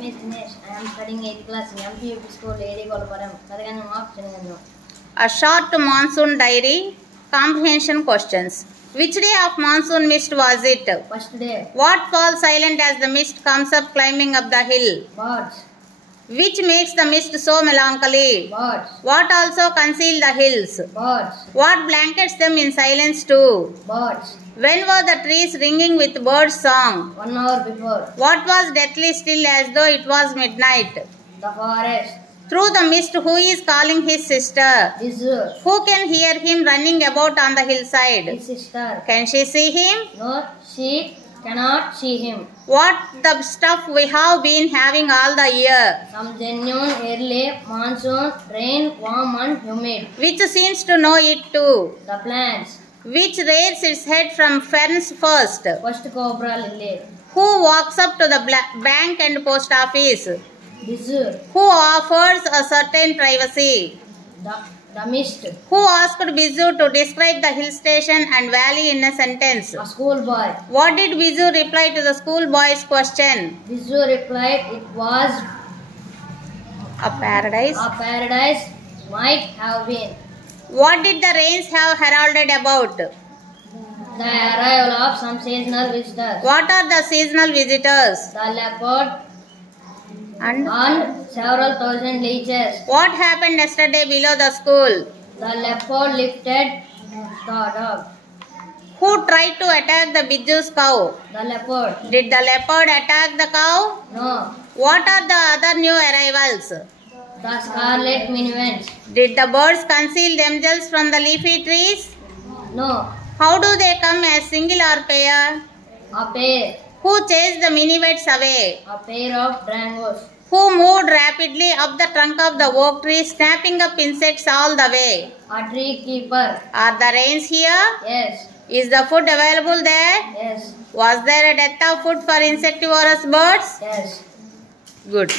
name is Dinesh. I am studying 8th class in MPUP school, Lady Golaparam. A short monsoon diary. Comprehension questions. Which day of monsoon mist was it? First day. What falls silent as the mist comes up climbing up the hill? Birds. Which makes the mist so melancholy? Birds. What also conceal the hills? Birds. What blankets them in silence too? Birds. When were the trees ringing with birds' song? 1 hour before. What was deathly still as though it was midnight? The forest. Through the mist, who is calling his sister? Bizzur. Who can hear him running about on the hillside? His sister. Can she see him? No, she cannot see him. What the stuff we have been having all the year? Some genuine early monsoon, rain, warm and humid. Which seems to know it too? The plants. Which rears its head from ferns first? First cobra lily. Who walks up to the bank and post office? Bizzur. Who offers a certain privacy? The mist. Who asked Bizzur to describe the hill station and valley in a sentence? A schoolboy. What did Bizzur reply to the schoolboy's question? Bizzur replied it was a paradise. A paradise might have been. What did the rains have heralded about? The arrival of some seasonal visitors. What are the seasonal visitors? The leopard and several thousand leeches. What happened yesterday below the school? The leopard lifted the dog. Who tried to attack the Bijju's cow? The leopard. Did the leopard attack the cow? No. What are the other new arrivals? The scarlet minivans. Did the birds conceal themselves from the leafy trees? No. How do they come, as single or pair? A pair. Who chased the minivets away? A pair of drangos. Who moved rapidly up the trunk of the oak tree, snapping up insects all the way? A tree keeper. Are the rains here? Yes. Is the food available there? Yes. Was there a dearth of food for insectivorous birds? Yes. Good.